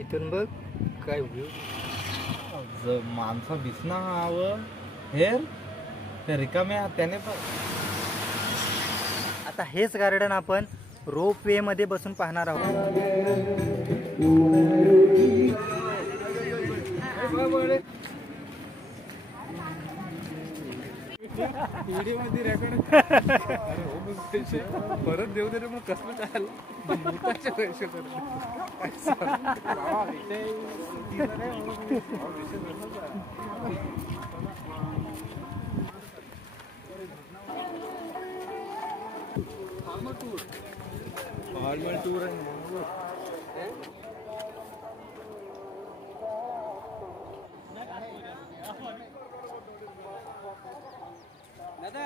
इथून बघ काय व्ह्यू. माणसं दिसना हवं हेर ते रिकाम्या त्याने पण. आता हेच गार्डन आपण रोप वे मध्ये बसून पाहणार आहोत. व्हिडिओ मध्ये रेकॉर्ड परत देऊ दे रे मग कसलं चाल फॉर्मल टूर आहे. दादा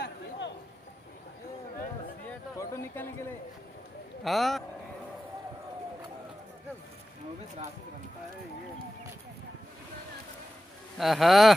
फोटो निकालने के लिए. हाँ आहा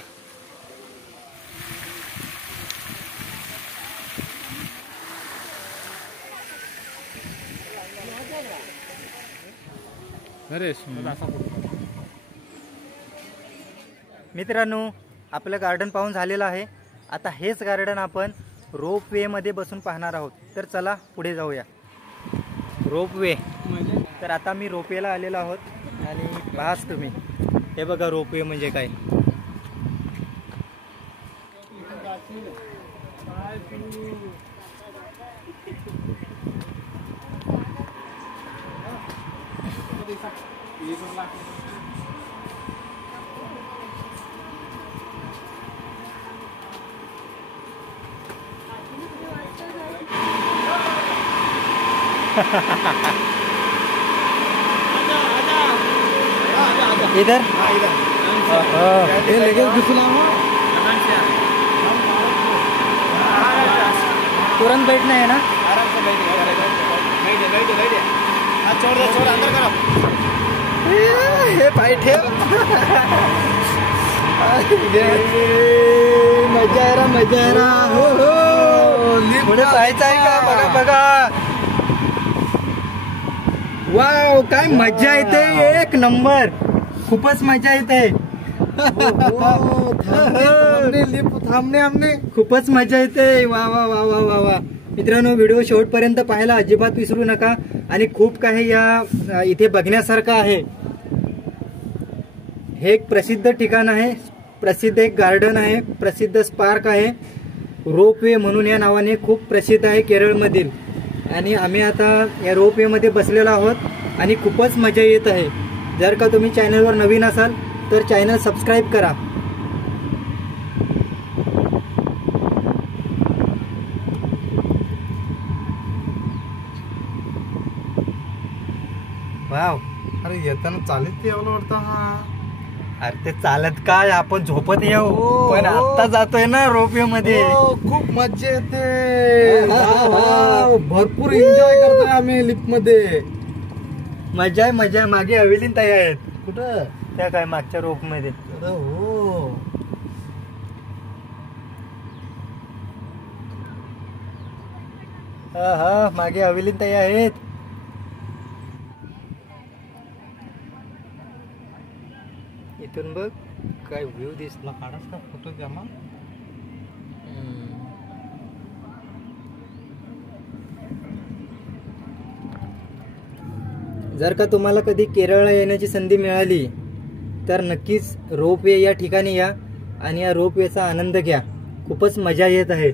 मित्रांनो, आपलं गार्डन पाहून झालेलं आहे. आता हेच गार्डन आपण रोप वे मध्ये बसून पाहणार आहोत. तर चला पुढे जाऊया. रोप वे. तर आता मी रोप वेला आलेलो आहोत आणि पाहाच तुम्ही. हे बघा रोप वे म्हणजे काय. इधर तुरंत बैठना है ना. आराम से बैठे. हाथ छोड़ दो, अंदर करो. हे पाय ठेव. मजा आहे रा, मजा आहे रा. हो हो पुढे पाहायचं आहे का. बघा बघा. वाव काय मजा येते. एक नंबर. खूपच मजा येते. थांबणे खूपच मजा येते. वा वा वा वा वा वा. मित्रांनो, व्हिडिओ शेवटपर्यंत पाहायला अजिबात विसरू नका. आणि खूप काही या इथे बघण्यासारखं आहे. हे एक प्रसिद्ध ठिकाण आहे. प्रसिद्ध एक गार्डन आहे. प्रसिद्ध स्पार्क आहे. रोप वे म्हणून या नावाने खूप प्रसिद्ध आहे केरळमधील. आणि आम्ही आता या रोप वे मध्ये बसलेलो आहोत आणि खूपच मजा येत आहे. जर का तुम्ही चॅनलवर नवीन असाल तर चॅनल सबस्क्राईब करा. वाव. अरे येताना चालत यावं वाटतं. हा अरे ते चालत काय, आपण झोपत येऊ. पण आता जातोय ना रोपवे मध्ये. खूप मजा येते. भरपूर एन्जॉय करतोय आम्ही लिफ्ट मध्ये. मजा आहे, मजा आहे. मागे हवेलीन ताई आहेत. कुठं त्या काय मागच्या रोप मध्ये. हो हा हा मागे हवेलीन ताई आहेत. इथून बघ काय व्ह्यू दिसला. काढाच का फोटो द्या मग. जर का तुम्हाला कधी केरळला येण्याची संधी मिळाली तर नक्कीच रोप वे या ठिकाणी या आणि या रोप वेचा आनंद घ्या. खूपच मजा येत आहे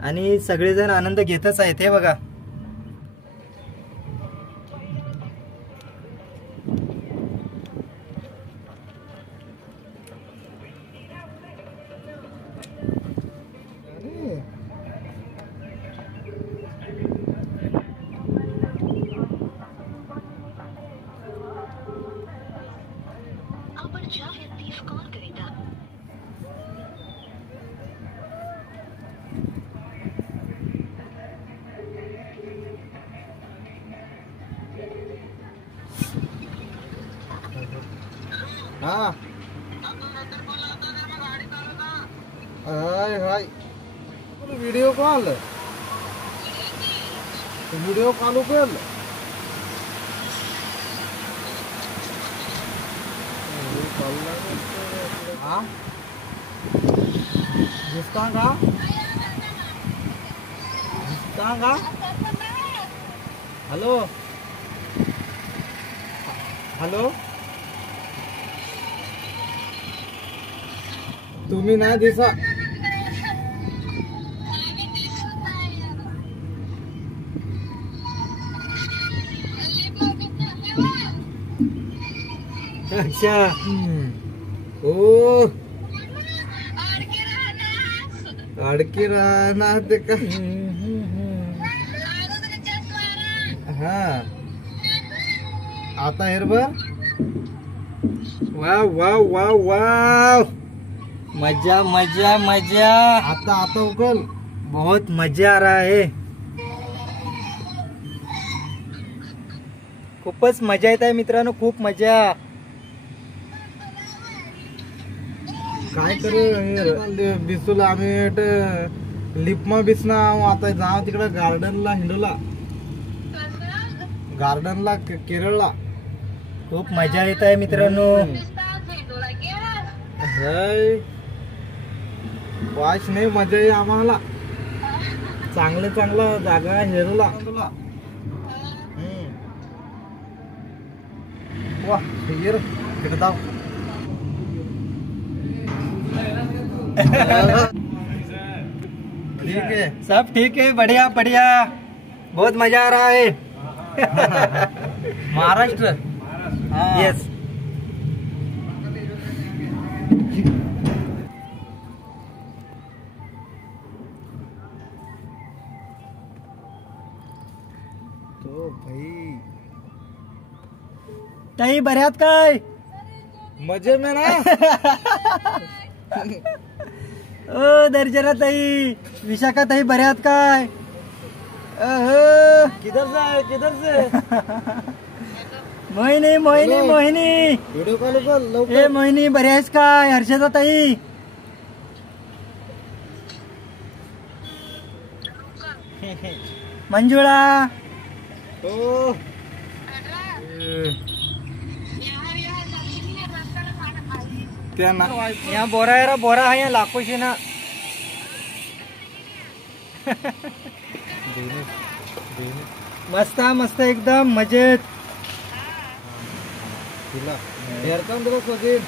आणि सगळेजण आनंद घेतच आहेत. हे बघा. हा हाय हाय व्हिडिओ कॉल चालू कर. हा दिसता का दिसता का हॅलो हॅलो तुम्ही नाही दिसा अच्छा ओ अडकी राहणार ते का हा आता हेरबर वाव वाव वाव वाव मजा मजा मजा आता आता उकल बहुत मजा आ रहा है खूपच मजा येत आहे मित्रांनो खूप मजा काय करू बिसूला आम्ही लिपमा बिसना आता जाऊ तिकडे गार्डनला हिंडोला गार्डनला केरळला खूप मजा येत आहे मित्रांनो वाश नाही मजा आहे आम्हाला चांगलं चांगलं जागा हेरूला तुला वा हिर तिकडे जाऊ ठीक है सब ठीक है बढ़िया बढ़िया बहुत मजा आ रहा है महाराष्ट्र यस तो भाई ताई बऱ्यात काय मजे में ना ओ दर्जना ताई विशाखा ताई बऱ्यात काय किधर से मोहिनी मोहिनी हॅलो. मोहिनी व्हिडिओ कॉल कर ए लवकर मोहिनी बऱ्याच काय हर्षदा ताई मंजुळा हो त्या ना यहाँ बोरा है रा बोरा है यहाँ लाखों से ना मस्त मस्त एकदम मजेत तिला हेरकाम तुला सगळे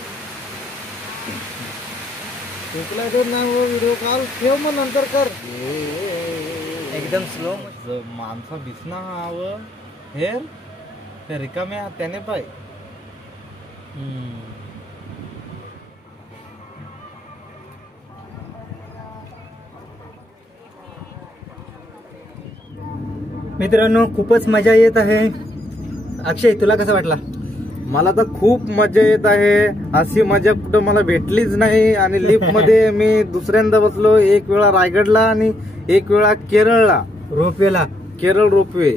तुला नाही व्हिडिओ कॉल ठेव मग नंतर कर एकदम स्लो माणसा दिसना हवं हेर ते रिकाम्या त्याने पाय मित्रांनो खूपच मजा येत आहे अक्षय तुला कसं वाटला मला तर खूप मजा येत आहे अशी मजा कुठं मला भेटलीच नाही आणि लिफ्ट मध्ये मी दुसऱ्यांदा बसलो एक वेळा रायगडला आणि एक वेळा केरळला रोपवेला केरळ रोपवे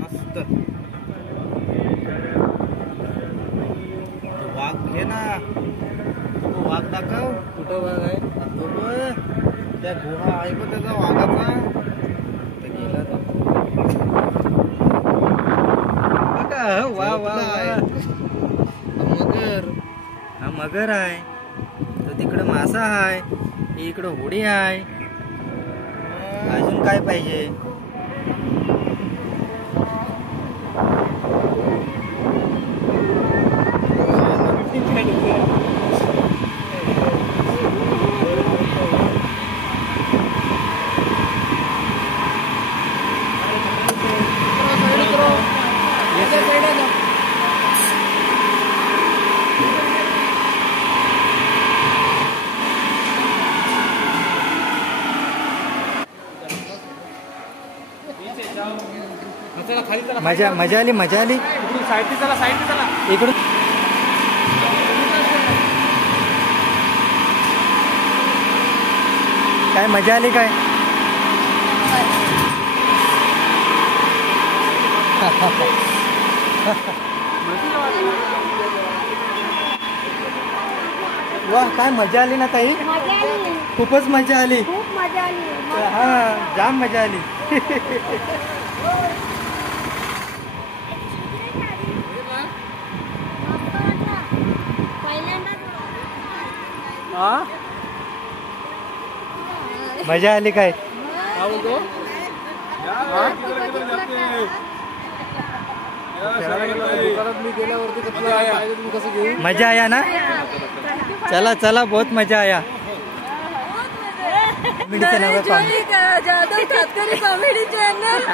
मस्त वाघ घे ना तो वाघ दाखव कुठं वाघ आहे तो बघ, त्या गुहा आहे बघ त्याचा वाघाचा ते गेला तो. वा वा वा मगर हा मगर आहे तो तिकडं मासा आहे इकडं होडी आहे अजून काय पाहिजे मजा मजा आली मजा आली इकडून काय मजा आली काय वा काय मजा आली ना ताई. मजा आली, खूपच मजा आली. खूप मजा आली. हा जाम मजा आली. मजा आली काय. मजा आया ना. चला चला बहुत मजा आया. Jadhav Thackeray comedy channel.